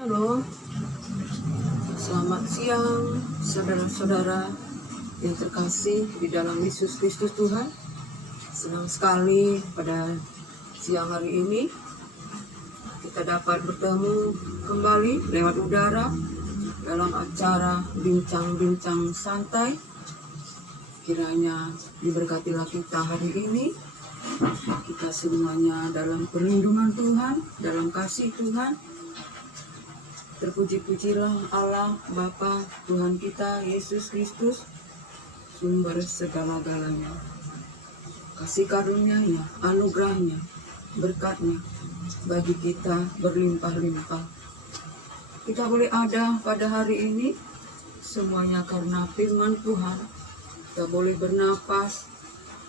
Halo, selamat siang saudara-saudara yang terkasih di dalam Yesus Kristus Tuhan. Senang sekali pada siang hari ini kita dapat bertemu kembali lewat udara dalam acara bincang-bincang santai. Kiranya diberkatilah kita hari ini, kita semuanya dalam perlindungan Tuhan, dalam kasih Tuhan. Terpuji-pujilah Allah Bapa Tuhan kita Yesus Kristus, sumber segala-galanya. Kasih karunia-Nya, anugerah-Nya, berkat-Nya bagi kita berlimpah-limpah. Kita boleh ada pada hari ini semuanya karena firman Tuhan. Kita boleh bernapas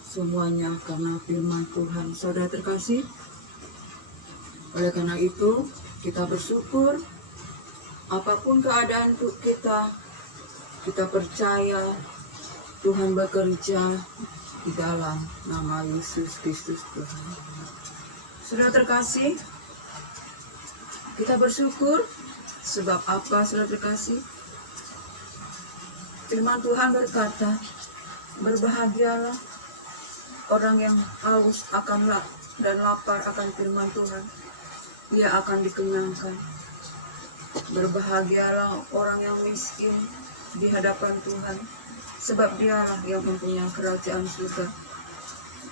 semuanya karena firman Tuhan. Saudara terkasih, oleh karena itu kita bersyukur. Apapun keadaan kita percaya Tuhan bekerja di dalam nama Yesus Kristus Tuhan. Saudara terkasih, kita bersyukur sebab apa, saudara terkasih? Firman Tuhan berkata, berbahagialah orang yang haus akan dan lapar akan firman Tuhan, dia akan dikenyangkan. Berbahagialah orang yang miskin di hadapan Tuhan, sebab dialah yang mempunyai kerajaan surga.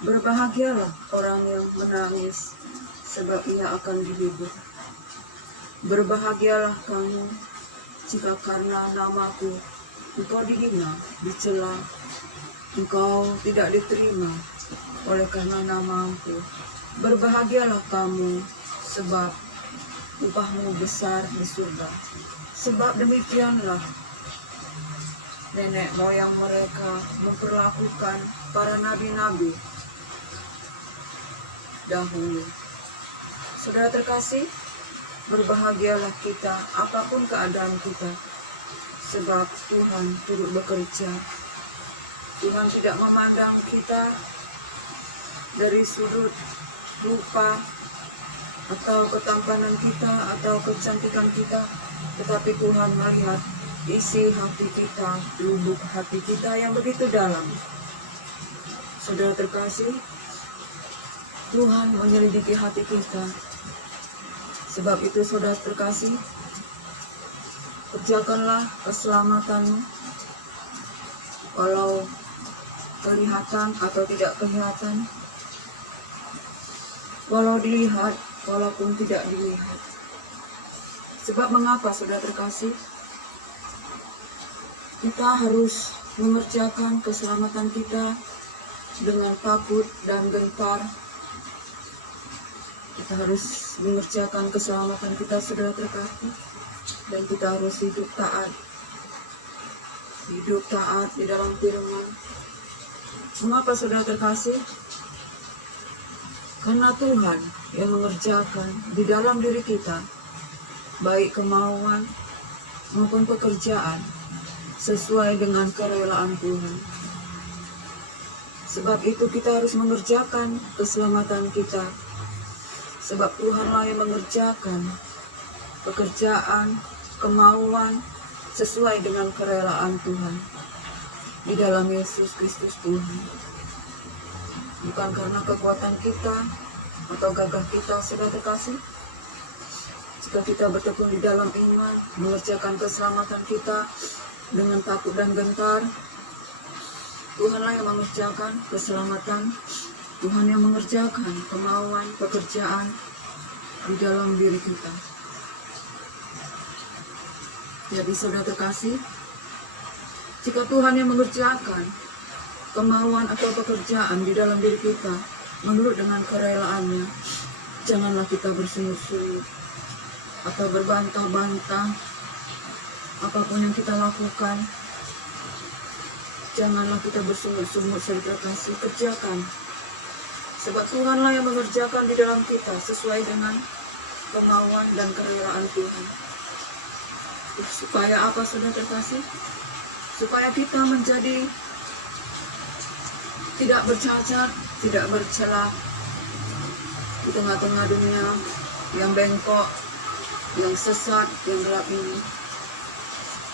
Berbahagialah orang yang menangis, sebab ia akan dihibur. Berbahagialah kamu, jika karena namaku engkau dihina, dicela, engkau tidak diterima oleh karena namaku. Berbahagialah kamu, sebab upahmu besar di surga. Sebab demikianlah nenek moyang mereka memperlakukan para nabi-nabi dahulu. Saudara terkasih, berbahagialah kita apapun keadaan kita, sebab Tuhan turut bekerja. Tuhan tidak memandang kita dari sudut rupa atau ketampanan kita atau kecantikan kita, tetapi Tuhan melihat isi hati kita, lubuk hati kita yang begitu dalam. Saudara terkasih, Tuhan menyelidiki hati kita. Sebab itu saudara terkasih, kerjakanlah keselamatanmu, walau kelihatan atau tidak kelihatan, walau dilihat walaupun tidak dilihat. Sebab mengapa, saudara terkasih? Kita harus mengerjakan keselamatan kita dengan takut dan gentar. Kita harus mengerjakan keselamatan kita, saudara terkasih, dan kita harus hidup taat. Hidup taat di dalam firman. Mengapa, saudara terkasih? Karena Tuhan yang mengerjakan di dalam diri kita, baik kemauan maupun pekerjaan, sesuai dengan kerelaan Tuhan. Sebab itu kita harus mengerjakan keselamatan kita, sebab Tuhanlah yang mengerjakan pekerjaan, kemauan, sesuai dengan kerelaan Tuhan di dalam Yesus Kristus Tuhan. Bukan karena kekuatan kita atau gagah kita, saudara terkasih. Jika kita bertekun di dalam iman, mengerjakan keselamatan kita dengan takut dan gentar, Tuhanlah yang mengerjakan keselamatan. Tuhan yang mengerjakan kemauan, pekerjaan di dalam diri kita. Jadi saudara terkasih, jika Tuhan yang mengerjakan kemauan atau pekerjaan di dalam diri kita menurut dengan kerelaannya, janganlah kita bersungut-sungut atau berbantah-bantah apapun yang kita lakukan. Janganlah kita bersungut-sungut, saudara kasih, kerjakan. Sebab Tuhanlah yang mengerjakan di dalam kita sesuai dengan kemauan dan kerelaan Tuhan. Supaya apa, saudara terkasih? Supaya kita menjadi tidak bercacat, tidak bercela di tengah-tengah dunia yang bengkok, yang sesat, yang gelap ini,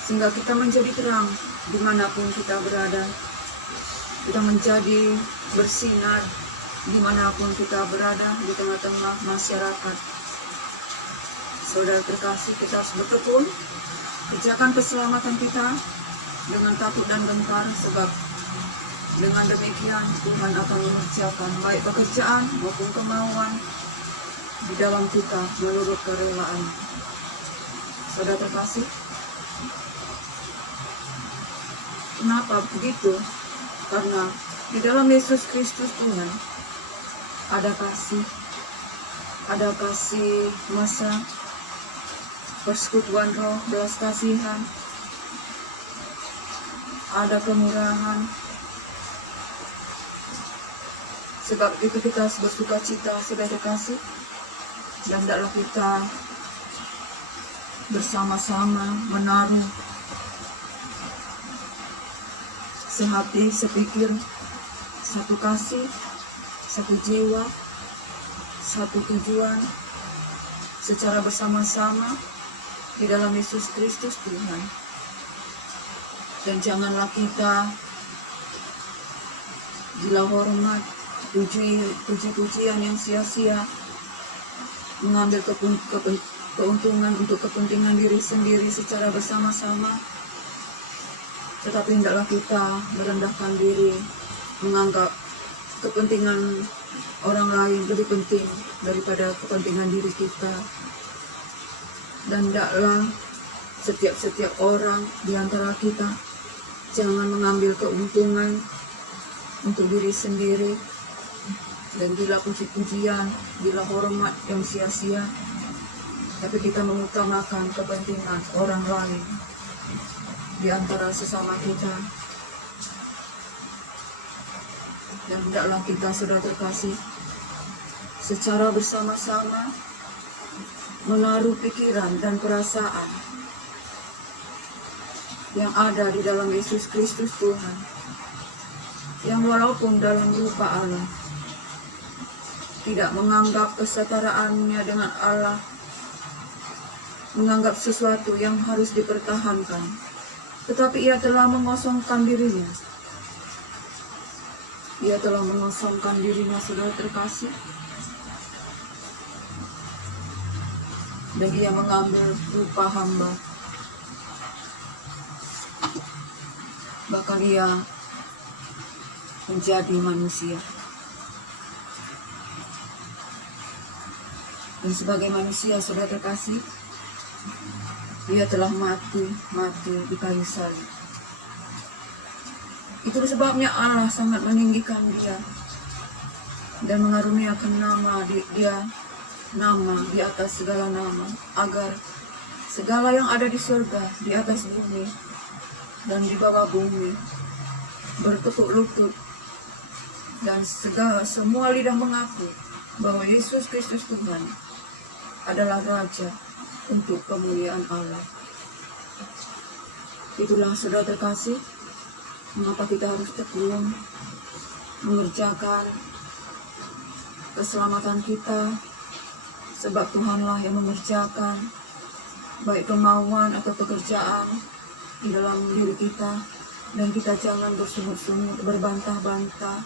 sehingga kita menjadi terang dimanapun kita berada. Kita menjadi bersinar dimanapun kita berada di tengah-tengah masyarakat. Saudara terkasih, kita harus bertekun, kerjakan keselamatan kita dengan takut dan gentar, sebab dengan demikian Tuhan akan mengerjakan baik pekerjaan maupun kemauan di dalam kita menurut kerelaan. Saudara terkasih, kenapa begitu? Karena di dalam Yesus Kristus Tuhan ada kasih masa, persekutuan roh, belas kasihan, ada kemurahan. Sebab itu kita harus bersuka cita, saudara kasih, dan hendaklah kita bersama-sama menaruh sehati, sepikir, satu kasih, satu jiwa, satu tujuan, secara bersama-sama di dalam Yesus Kristus Tuhan. Dan janganlah kita gila hormat, puji-pujian yang sia-sia, mengambil keuntungan untuk kepentingan diri sendiri secara bersama-sama. Tetapi hendaklah kita merendahkan diri, menganggap kepentingan orang lain lebih penting daripada kepentingan diri kita. Dan hendaklah setiap orang di antara kita jangan mengambil keuntungan untuk diri sendiri dan gila puji-pujian, gila hormat yang sia-sia, tapi kita mengutamakan kepentingan orang lain di antara sesama kita. Dan hendaklah kita, saudara terkasih, secara bersama-sama menaruh pikiran dan perasaan yang ada di dalam Yesus Kristus Tuhan, yang walaupun dalam rupa Allah tidak menganggap kesetaraannya dengan Allah, menganggap sesuatu yang harus dipertahankan, tetapi ia telah mengosongkan dirinya. Ia telah mengosongkan dirinya, saudara terkasih. Dan ia mengambil rupa hamba. Bahkan ia menjadi manusia. Dan sebagai manusia, saudara terkasih, ia telah mati di kayu salib. Itu sebabnya Allah sangat meninggikan dia dan mengaruniakan nama di atas segala nama, agar segala yang ada di surga, di atas bumi, dan di bawah bumi bertekuk lutut, dan semua lidah mengaku bahwa Yesus Kristus Tuhan adalah Raja untuk kemuliaan Allah. Itulah, saudara terkasih, mengapa kita harus tekun mengerjakan keselamatan kita, sebab Tuhanlah yang mengerjakan baik kemauan atau pekerjaan di dalam diri kita, dan kita jangan bersungut-sungut, berbantah-bantah,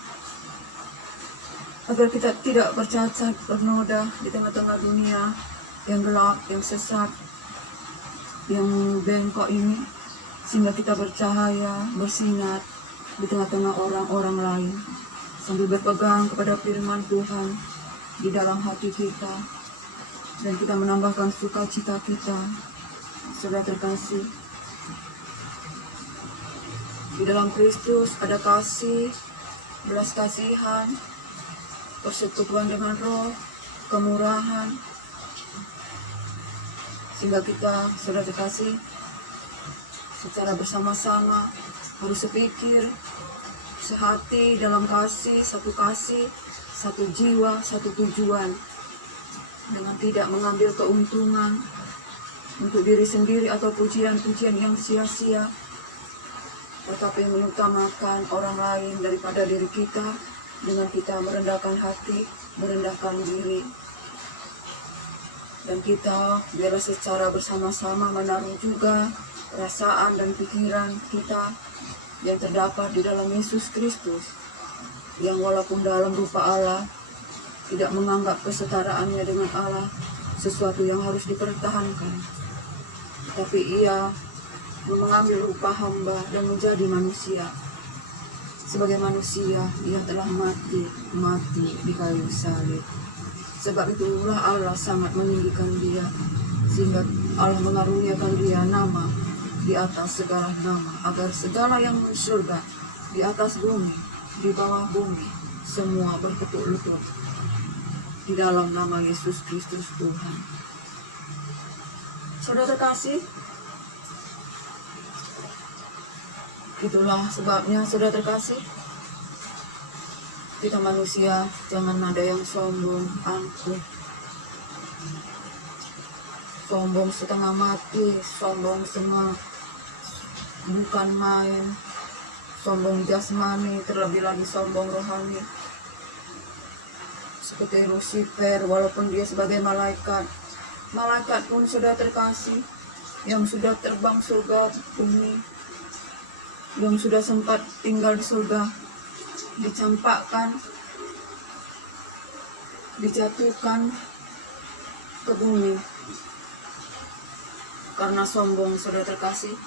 agar kita tidak bercacat, bernoda di tengah-tengah dunia yang gelap, yang sesat, yang bengkok ini, sehingga kita bercahaya, bersinar di tengah-tengah orang-orang lain, sambil berpegang kepada firman Tuhan di dalam hati kita, dan kita menambahkan sukacita kita, saudara terkasih. Di dalam Kristus ada kasih, belas kasihan, persekutuan dengan roh, kemurahan, sehingga kita, saudara terkasih, secara bersama-sama harus sepikir, sehati dalam kasih, satu jiwa, satu tujuan, dengan tidak mengambil keuntungan untuk diri sendiri atau pujian-pujian yang sia-sia, tetapi mengutamakan orang lain daripada diri kita, dengan kita merendahkan hati, merendahkan diri, Dan kita biarlah secara bersama-sama menaruh juga perasaan dan pikiran kita yang terdapat di dalam Yesus Kristus, yang walaupun dalam rupa Allah tidak menganggap kesetaraannya dengan Allah sesuatu yang harus dipertahankan, tapi ia mengambil rupa hamba dan menjadi manusia. Sebagai manusia, ia telah mati di kayu salib. Sebab itulah Allah sangat meninggikan dia, sehingga Allah mengaruniakan dia nama di atas segala nama, agar segala yang di surga, di atas bumi, di bawah bumi, semua bertekuk lutut di dalam nama Yesus Kristus Tuhan. Saudara terkasih, itulah sebabnya saudara terkasih, kita manusia jangan ada yang sombong, angkuh, sombong setengah mati, sombong setengah bukan main, sombong jasmani, terlebih lagi sombong rohani. Seperti Lucifer, walaupun dia sebagai malaikat pun sudah terkasih, yang sudah terbang surga bumi, yang sudah sempat tinggal di surga, dicampakkan, dijatuhkan ke bumi karena sombong, saudara terkasih.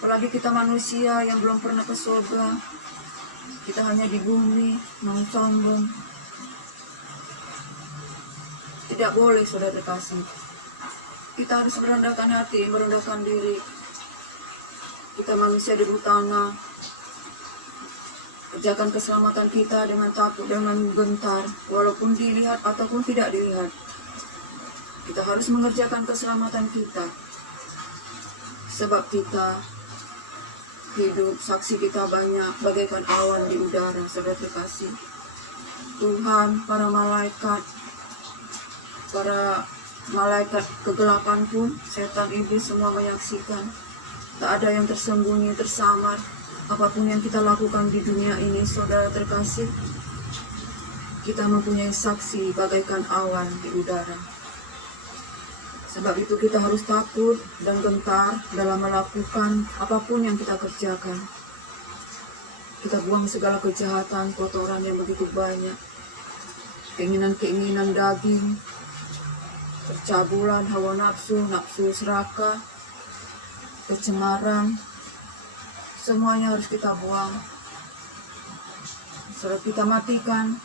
Apalagi kita manusia yang belum pernah ke surga, kita hanya di bumi, mau sombong. Tidak boleh, saudara terkasih. Kita harus merendahkan hati, merendahkan diri. Kita manusia di tanah, kerjakan keselamatan kita dengan takut, dengan gentar, walaupun dilihat ataupun tidak dilihat. Kita harus mengerjakan keselamatan kita, sebab kita hidup, saksi kita banyak bagaikan awan di udara, saudara terkasih. Tuhan, para malaikat kegelapan pun, setan, iblis semua menyaksikan. Tak ada yang tersembunyi, tersamar. Apapun yang kita lakukan di dunia ini, saudara terkasih, kita mempunyai saksi bagaikan awan di udara. Sebab itu kita harus takut dan gentar dalam melakukan apapun yang kita kerjakan. Kita buang segala kejahatan, kotoran yang begitu banyak, keinginan-keinginan daging, percabulan, hawa nafsu, nafsu serakah, kecemaran, semuanya harus kita buang. Setelah kita matikan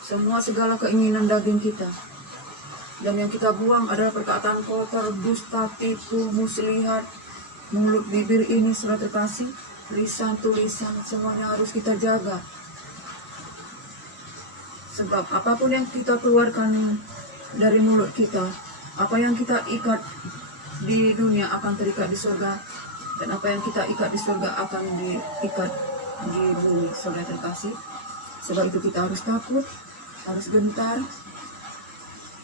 semua segala keinginan daging kita. Dan yang kita buang adalah perkataan kotor, dusta, tipu, muslihat, mulut, bibir ini, saudara terkasih, lisan, tulisan, semuanya harus kita jaga. Sebab apapun yang kita keluarkan dari mulut kita, apa yang kita ikat di dunia akan terikat di surga, dan apa yang kita ikat di surga akan diikat di bumi, saudara terkasih. Sebab itu kita harus takut, harus gentar,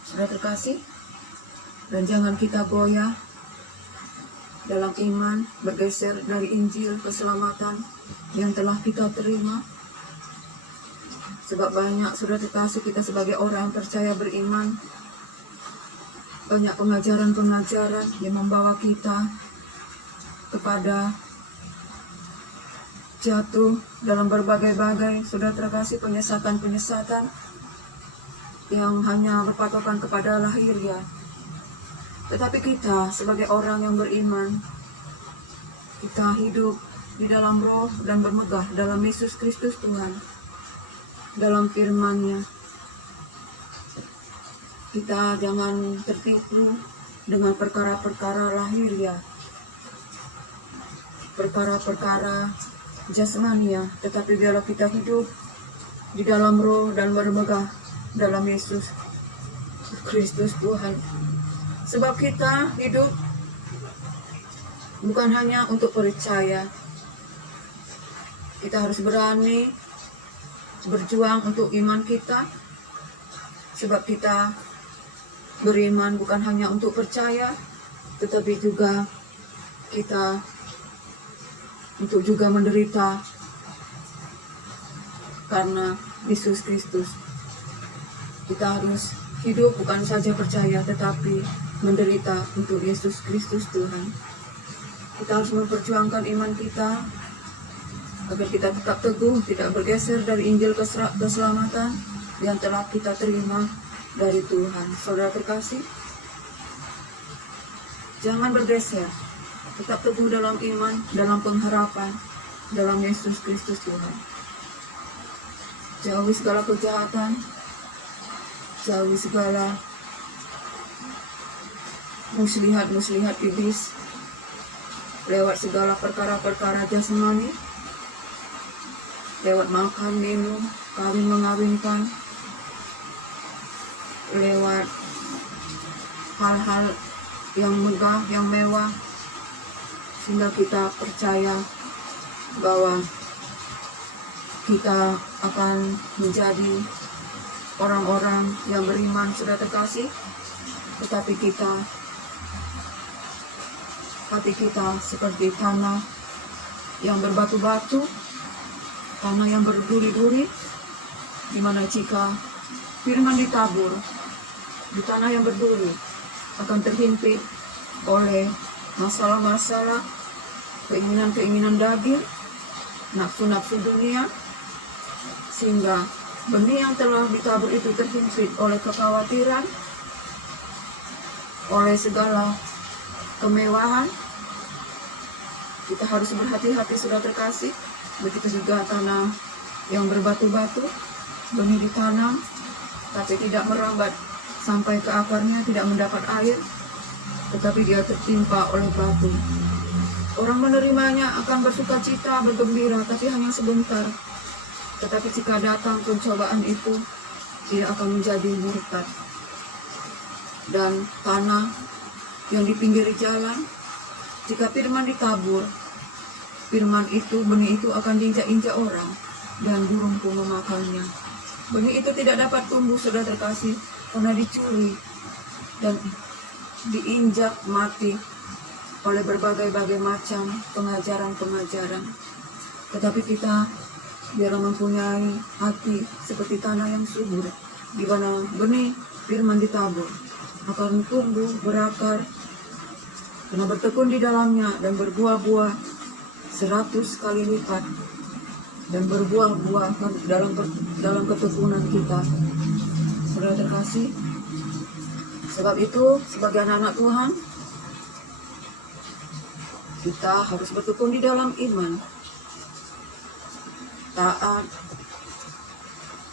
saudara terkasih, dan jangan kita goyah dalam iman, bergeser dari Injil keselamatan yang telah kita terima. Sebab banyak, saudara terkasih, kita sebagai orang yang percaya beriman, banyak pengajaran-pengajaran yang membawa kita kepada jatuh dalam berbagai-bagai, saudara terkasih, penyesatan-penyesatan yang hanya berpatokan kepada lahiriah. Tetapi kita sebagai orang yang beriman, kita hidup di dalam roh dan bermegah dalam Yesus Kristus Tuhan, dalam firman-Nya. Kita jangan tertipu dengan perkara-perkara lahiriah, perkara-perkara jasmania, tetapi biarlah kita hidup di dalam roh dan bermegah dalam Yesus Kristus Tuhan. Sebab kita hidup bukan hanya untuk percaya, kita harus berani berjuang untuk iman kita. Sebab kita beriman bukan hanya untuk percaya, tetapi juga kita untuk juga menderita karena Yesus Kristus. Kita harus hidup bukan saja percaya tetapi menderita untuk Yesus Kristus Tuhan. Kita harus memperjuangkan iman kita agar kita tetap teguh, tidak bergeser dari Injil keselamatan yang telah kita terima dari Tuhan. Saudara terkasih, jangan bergeser, tetap teguh dalam iman, dalam pengharapan, dalam Yesus Kristus Tuhan. Jauhi segala kejahatan, jauhi segala muslihat iblis, lewat segala perkara-perkara jasmani, lewat makan, minum, kawin mengawinkan, lewat hal-hal yang megah, yang mewah, sehingga kita percaya bahwa kita akan menjadi orang-orang yang beriman, sudah terkasih, tetapi hati kita seperti tanah yang berbatu-batu, tanah yang berduri-duri, di mana jika firman ditabur di tanah yang berduri akan terhimpit oleh masalah-masalah, keinginan-keinginan daging, nafsu-nafsu dunia, sehingga benih yang telah ditabur itu terhimpit oleh kekhawatiran, oleh segala kemewahan. Kita harus berhati-hati, sudah terkasih. Begitu juga tanah yang berbatu-batu, benih ditanam tapi tidak merambat sampai ke akarnya, tidak mendapat air, tetapi dia tertimpa oleh batu. Orang menerimanya akan bersuka cita, bergembira, tapi hanya sebentar. Tetapi jika datang pencobaan itu, dia akan menjadi murtad. Dan tanah yang di pinggir jalan, jika firman ditabur, firman itu, benih itu akan diinjak-injak orang, dan burung pun memakannya. Benih itu tidak dapat tumbuh, sudah terkasih, karena dicuri dan diinjak mati oleh berbagai-bagai macam pengajaran-pengajaran. Tetapi kita biarlah mempunyai hati seperti tanah yang subur, di mana benih firman ditabur akan tumbuh, berakar, karena bertekun di dalamnya dan berbuah-buah 100 kali lipat, dan berbuah-buah dalam ketekunan kita. Saudara terkasih, sebab itu sebagai anak-anak Tuhan, kita harus bertekun di dalam iman, taat,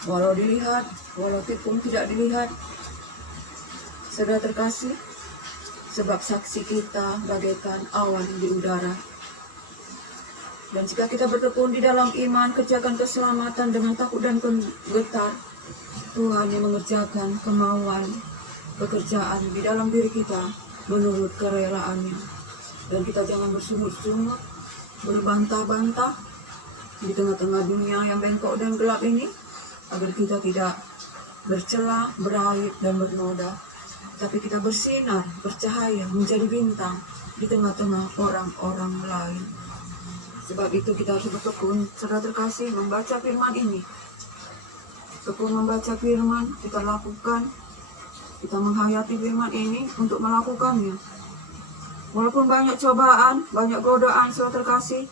walau dilihat, walaupun tidak dilihat. Saudara terkasih, sebab saksi kita bagaikan awan di udara. Dan jika kita bertekun di dalam iman, kerjakan keselamatan dengan takut dan getar, Tuhan yang mengerjakan kemauan pekerjaan di dalam diri kita menurut kerelaannya. Dan kita jangan bersungut-sungut, berbantah-bantah di tengah-tengah dunia yang bengkok dan gelap ini, agar kita tidak bercela, beraib, dan bernoda, tapi kita bersinar, bercahaya, menjadi bintang di tengah-tengah orang-orang lain. Sebab itu kita harus bertekun, saudara terkasih, membaca firman ini. Tekun membaca firman, kita lakukan, kita menghayati firman ini untuk melakukannya. Walaupun banyak cobaan, banyak godaan, saudara terkasih,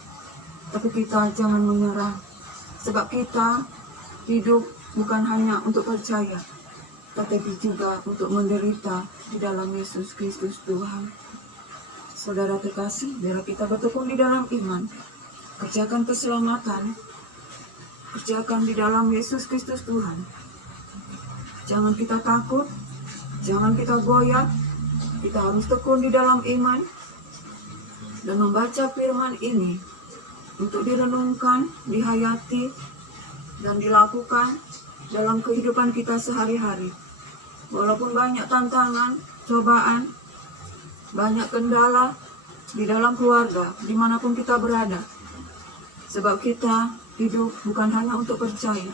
tapi kita jangan menyerah. Sebab kita hidup bukan hanya untuk percaya, tetapi juga untuk menderita di dalam Yesus Kristus Tuhan. Saudara terkasih, biarlah kita bertekun di dalam iman, kerjakan keselamatan, kerjakan di dalam Yesus Kristus Tuhan. Jangan kita takut, jangan kita goyah. Kita harus tekun di dalam iman dan membaca firman ini untuk direnungkan, dihayati, dan dilakukan dalam kehidupan kita sehari-hari. Walaupun banyak tantangan, cobaan, banyak kendala di dalam keluarga, dimanapun kita berada. Sebab kita hidup bukan hanya untuk percaya,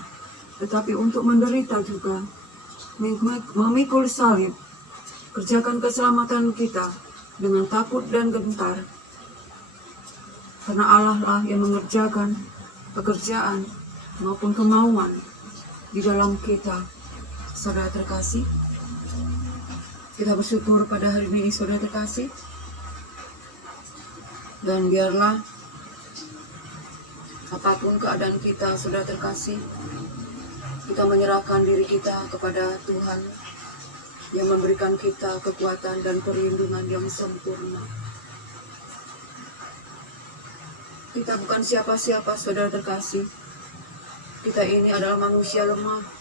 tetapi untuk menderita juga, memikul salib. Kerjakan keselamatan kita dengan takut dan gentar, karena Allah lah yang mengerjakan pekerjaan maupun kemauan di dalam kita. Saudara terkasih, Kita bersyukur pada hari ini saudara terkasih. Dan biarlah apapun keadaan kita saudara terkasih, kita menyerahkan diri kita kepada Tuhan yang memberikan kita kekuatan dan perlindungan yang sempurna. Kita bukan siapa-siapa saudara terkasih. Kita ini adalah manusia lemah.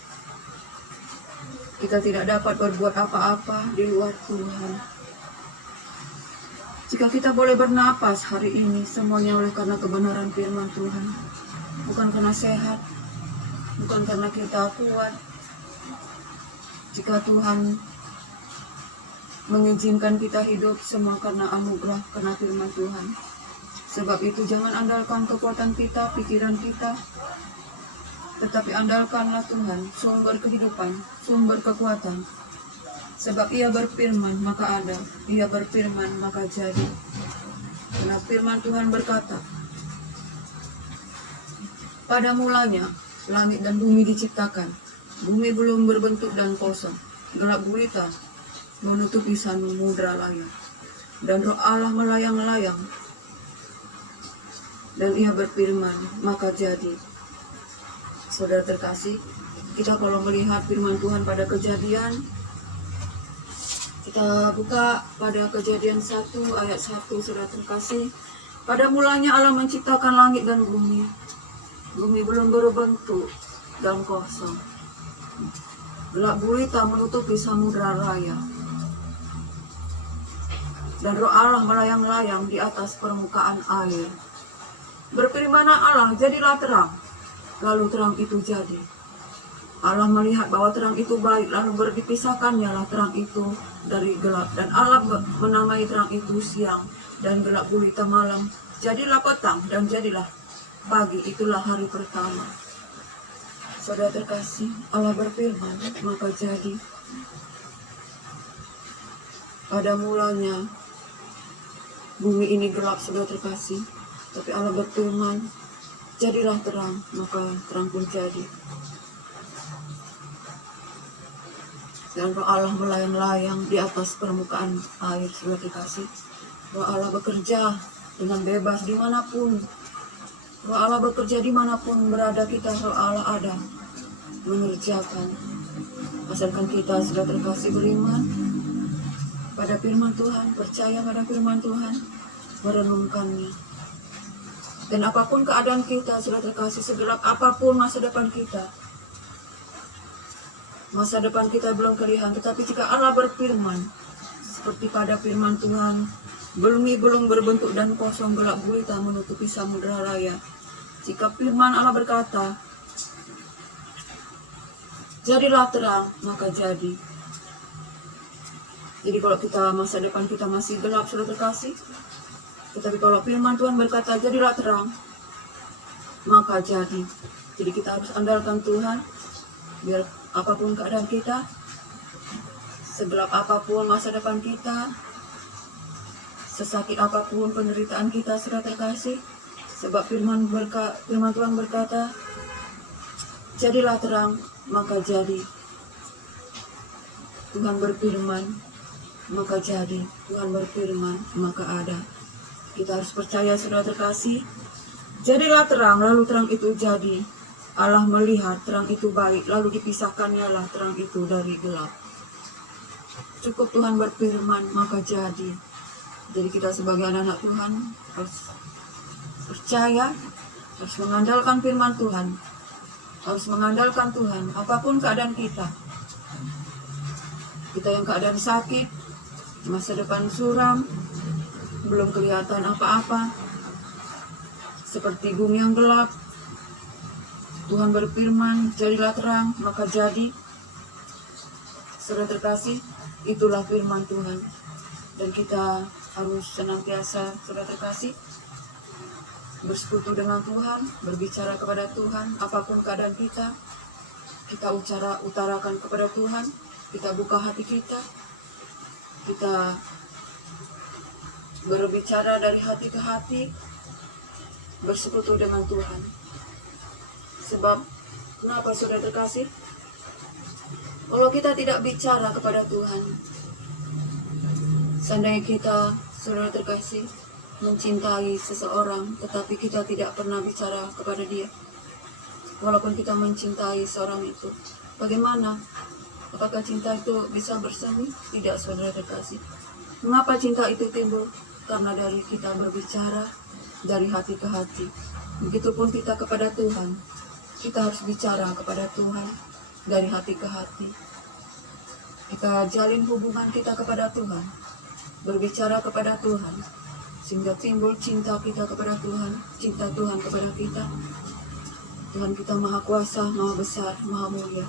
Kita tidak dapat berbuat apa-apa di luar Tuhan. Jika kita boleh bernapas hari ini, semuanya oleh karena kebenaran firman Tuhan. Bukan karena sehat, bukan karena kita kuat. Jika Tuhan mengizinkan kita hidup, semua karena anugerah, karena firman Tuhan. Sebab itu jangan andalkan kekuatan kita, pikiran kita, tetapi andalkanlah Tuhan, sumber kehidupan, sumber kekuatan. Sebab Ia berfirman, maka ada. Ia berfirman, maka jadi. Karena firman Tuhan berkata, pada mulanya langit dan bumi diciptakan. Bumi belum berbentuk dan kosong. Gelap gulita menutupi samudra lautan. Dan roh Allah melayang-layang. Dan Ia berfirman, maka jadi. Saudara terkasih, kita kalau melihat firman Tuhan pada Kejadian, kita buka pada Kejadian 1 ayat 1, saudara terkasih. Pada mulanya Allah menciptakan langit dan bumi. Bumi belum berbentuk dan kosong. Gelap gulita menutupi samudra raya. Dan roh Allah melayang-layang di atas permukaan air. Berfirman Allah, jadilah terang. Lalu terang itu jadi. Allah melihat bahwa terang itu baik, lalu berdipisahkannya terang itu dari gelap. Dan Allah menamai terang itu siang, dan gelap gulita malam. Jadilah petang, dan jadilah pagi, itulah hari pertama. Saudara terkasih, Allah berfirman, maka jadi. Pada mulanya, bumi ini gelap, saudara terkasih. Tapi Allah berfirman, jadilah terang, maka terang pun jadi. Dan roh Allah melayang-layang di atas permukaan air, saudara terkasih. Roh Allah bekerja dengan bebas dimanapun. Roh Allah bekerja dimanapun berada kita, roh Allah ada. Mengerjakan. Asalkan kita, saudara terkasih, beriman pada firman Tuhan, percaya pada firman Tuhan, merenungkannya. Dan apapun keadaan kita, saudara terkasih, segelap apapun masa depan kita, masa depan kita belum kelihatan, tetapi jika Allah berfirman, seperti pada firman Tuhan, bumi belum berbentuk dan kosong, gelap gulita menutupi samudra raya. Jika firman Allah berkata, jadilah terang, maka jadi. Jadi kalau kita masa depan kita masih gelap, saudara terkasih, tetapi kalau firman Tuhan berkata, jadilah terang, maka jadi. Jadi kita harus andalkan Tuhan, biar apapun keadaan kita, segelap apapun masa depan kita, sesakit apapun penderitaan kita, saudara terkasih, sebab firman Tuhan berkata, jadilah terang, maka jadi. Tuhan berfirman, maka jadi. Tuhan berfirman, maka ada. Kita harus percaya, saudara terkasih. Jadilah terang, lalu terang itu jadi. Allah melihat terang itu baik, lalu dipisahkannya terang itu dari gelap. Cukup Tuhan berfirman, maka jadi. Jadi kita sebagai anak-anak Tuhan harus percaya, harus mengandalkan firman Tuhan, harus mengandalkan Tuhan. Apapun keadaan kita, kita yang keadaan sakit, masa depan suram, belum kelihatan apa-apa, seperti bumi yang gelap, Tuhan berfirman, jadilah terang, maka jadi. Saudara terkasih, itulah firman Tuhan. Dan kita harus senantiasa, saudara terkasih, bersekutu dengan Tuhan, berbicara kepada Tuhan, apapun keadaan kita utarakan kepada Tuhan, kita buka hati kita berbicara dari hati ke hati, bersekutu dengan Tuhan. Sebab, kenapa saudara terkasih? Kalau kita tidak bicara kepada Tuhan, Seandainya kita, saudara terkasih, mencintai seseorang, tetapi kita tidak pernah bicara kepada dia, walaupun kita mencintai seorang itu, bagaimana? Apakah cinta itu bisa bersemi? Tidak, saudara terkasih. Mengapa cinta itu timbul? Karena dari kita berbicara dari hati ke hati. Begitupun kita kepada Tuhan. Kita harus bicara kepada Tuhan dari hati ke hati. Kita jalin hubungan kita kepada Tuhan, berbicara kepada Tuhan, sehingga timbul cinta kita kepada Tuhan, cinta Tuhan kepada kita. Tuhan kita maha kuasa, maha besar, maha mulia.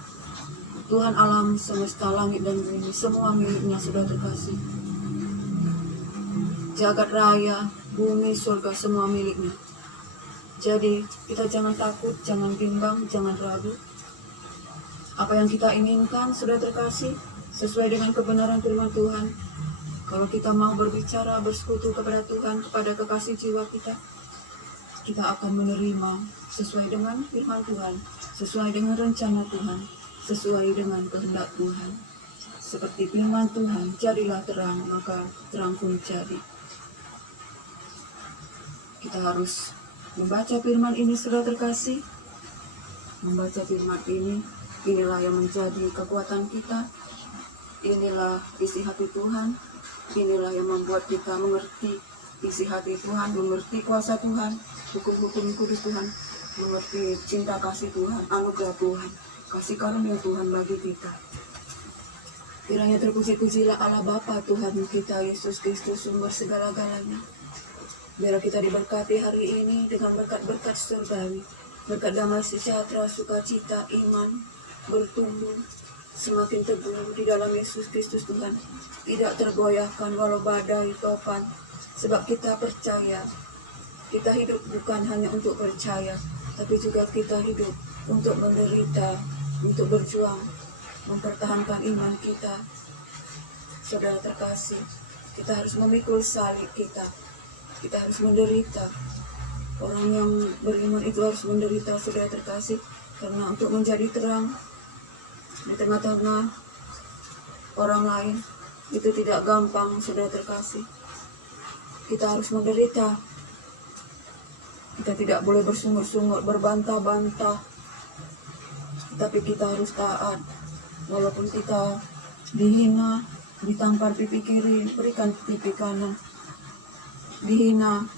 Tuhan alam semesta, langit dan bumi, semua miliknya sudah terkasih. Jagat raya, bumi, surga, semua miliknya. Jadi kita jangan takut, jangan bimbang, jangan ragu. Apa yang kita inginkan sudah terkasih, sesuai dengan kebenaran firman Tuhan. Kalau kita mau berbicara, bersekutu kepada Tuhan, kepada kekasih jiwa kita, kita akan menerima sesuai dengan firman Tuhan, sesuai dengan rencana Tuhan, sesuai dengan kehendak Tuhan. Seperti firman Tuhan, jadilah terang, maka terang pun jadi. Kita harus membaca firman ini, sudah terkasih. Membaca firman ini, inilah yang menjadi kekuatan kita. Inilah isi hati Tuhan. Inilah yang membuat kita mengerti isi hati Tuhan, mengerti kuasa Tuhan, hukum-hukum kudus Tuhan, mengerti cinta kasih Tuhan, anugerah Tuhan, kasih karunia Tuhan bagi kita. Kiranya terpuji-pujilah Allah Bapa Tuhan kita, Yesus Kristus, sumber segala-galanya. Biar kita diberkati hari ini dengan berkat-berkat surgawi, berkat damai sejahtera, sukacita, iman, bertumbuh, semakin teguh di dalam Yesus Kristus Tuhan. Tidak tergoyahkan walau badai topan, sebab kita percaya. Kita hidup bukan hanya untuk percaya, tapi juga kita hidup untuk menderita, untuk berjuang, mempertahankan iman kita. Saudara terkasih, kita harus memikul salib kita. Kita harus menderita. Orang yang beriman itu harus menderita, saudara terkasih, karena untuk menjadi terang di tengah-tengah orang lain itu tidak gampang, saudara terkasih. Kita harus menderita. Kita tidak boleh bersungut-sungut, berbantah-bantah, tapi kita harus taat. Walaupun kita dihina, ditampar pipi kiri, berikan pipi kanan. Dihina,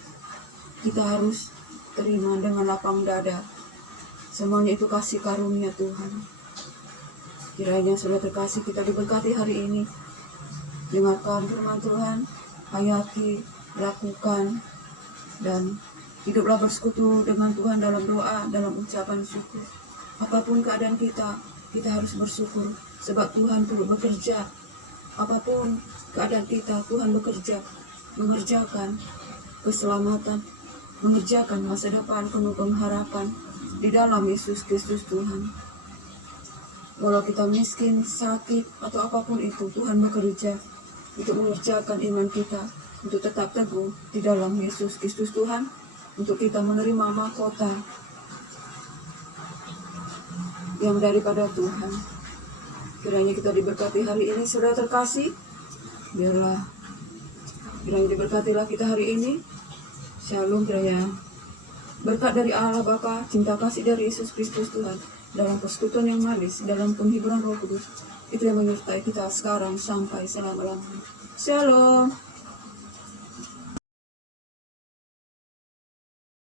kita harus terima dengan lapang dada. Semuanya itu kasih karunia Tuhan. Kiranya saudara terkasih, kita diberkati hari ini. Dengarkan firman Tuhan, hayati, lakukan, dan hiduplah bersekutu dengan Tuhan dalam doa, dalam ucapan syukur. Apapun keadaan kita, kita harus bersyukur, sebab Tuhan turut bekerja. Apapun keadaan kita, Tuhan bekerja, mengerjakan keselamatan, mengerjakan masa depan penuh pengharapan di dalam Yesus Kristus Tuhan. Walau kita miskin, sakit, atau apapun itu, Tuhan bekerja untuk mengerjakan iman kita, untuk tetap teguh di dalam Yesus Kristus Tuhan, untuk kita menerima mahkota yang daripada Tuhan. Kiranya kita diberkati hari ini, saudara terkasih. Kiranya diberkatilah kita hari ini. Shalom, kiranya berkat dari Allah Bapa, cinta kasih dari Yesus Kristus Tuhan, dalam persekutuan yang manis, dalam penghiburan Roh Kudus, itu yang menyertai kita sekarang sampai selama-lamanya. Shalom.